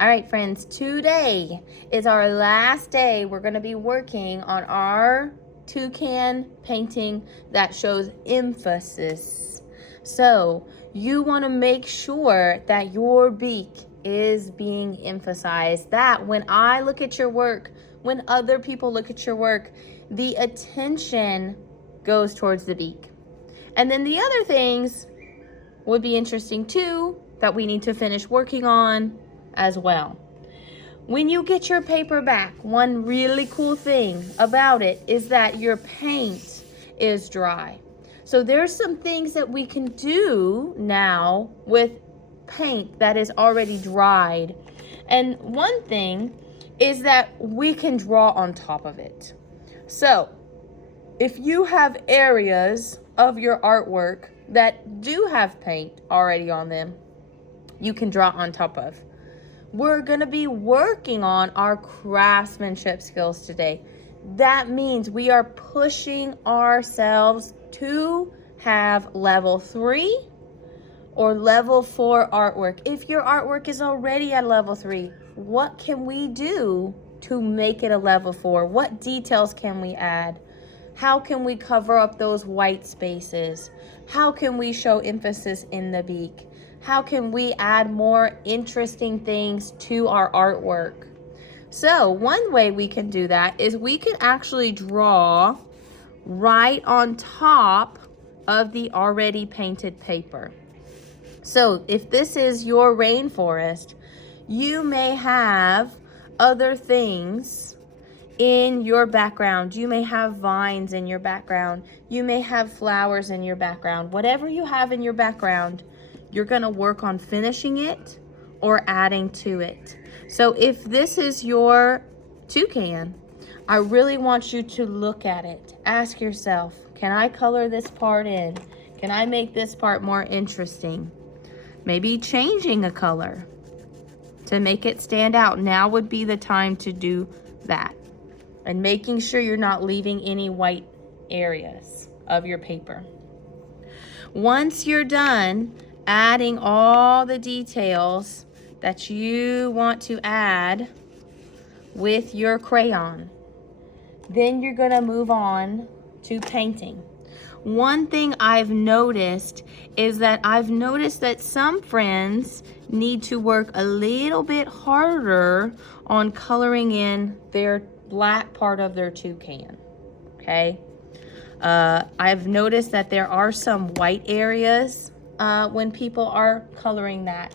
All right, friends, today is our last day. We're going to be working on our toucan painting that shows emphasis. So you want to make sure that your beak is being emphasized, that when I look at your work, when other people look at your work, the attention goes towards the beak. And then the other things would be interesting too that we need to finish working on as well. When you get your paper back, one really cool thing about it is that your paint is dry. So there's some things that we can do now with paint that is already dried. And one thing is that we can draw on top of it. So if you have areas of your artwork that do have paint already on them, you can draw on top of. We're gonna be working on our craftsmanship skills today. That means we are pushing ourselves to have level 3 or level 4 artwork. If your artwork is already at level 3, what can we do to make it a level 4? What details can we add? How can we cover up those white spaces? How can we show emphasis in the beak? How can we add more interesting things to our artwork? So one way we can do that is we can actually draw right on top of the already painted paper. So if this is your rainforest, you may have other things in your background. You may have vines in your background. You may have flowers in your background. Whatever you have in your background, you're gonna work on finishing it or adding to it. So if this is your toucan, I really want you to look at it. Ask yourself, can I color this part in? Can I make this part more interesting? Maybe changing a color to make it stand out. Now would be the time to do that. And making sure you're not leaving any white areas of your paper. Once you're done adding all the details that you want to add with your crayon, then you're gonna move on to painting. One thing I've noticed is that some friends need to work a little bit harder on coloring in their black part of their toucan, okay? I've noticed that there are some white areas when people are coloring that.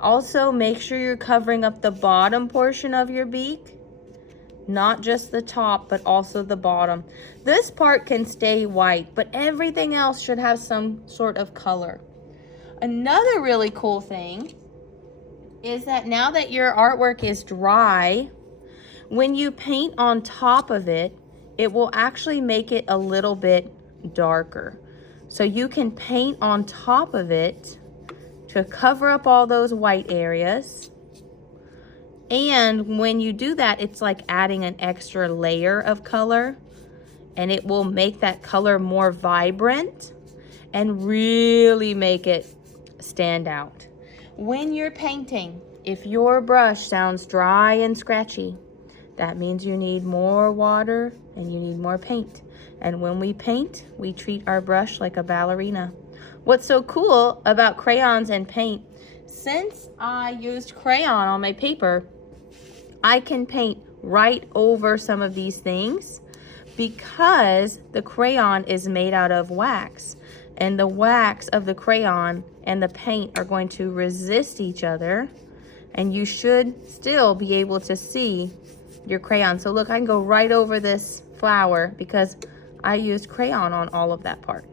Also, make sure you're covering up the bottom portion of your beak, not just the top, but also the bottom. This part can stay white, but everything else should have some sort of color. Another really cool thing is that now that your artwork is dry, when you paint on top of it, it will actually make it a little bit darker. So you can paint on top of it to cover up all those white areas. And when you do that, it's like adding an extra layer of color, and it will make that color more vibrant and really make it stand out. When you're painting, if your brush sounds dry and scratchy, that means you need more water and you need more paint. And when we paint, we treat our brush like a ballerina. What's so cool about crayons and paint, since I used crayon on my paper, I can paint right over some of these things because the crayon is made out of wax. And the wax of the crayon and the paint are going to resist each other. And you should still be able to see your crayon. So look, I can go right over this flower because I used crayon on all of that part.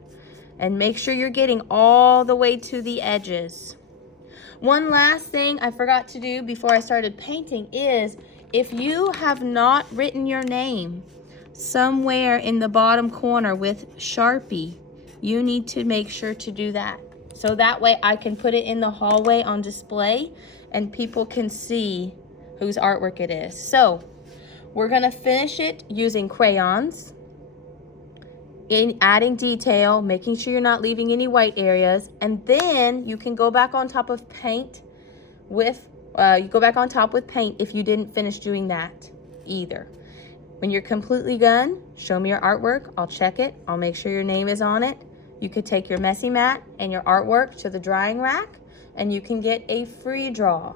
And make sure you're getting all the way to the edges. One last thing I forgot to do before I started painting is, if you have not written your name somewhere in the bottom corner with Sharpie, you need to make sure to do that. So that way I can put it in the hallway on display and people can see whose artwork it is. So we're gonna finish it using crayons, in adding detail, making sure you're not leaving any white areas, and then you can go back on top of paint with You go back on top with paint if you didn't finish doing that either. When you're completely done, show me your artwork. I'll check it. I'll make sure your name is on it. You could take your messy mat and your artwork to the drying rack, and you can get a free draw.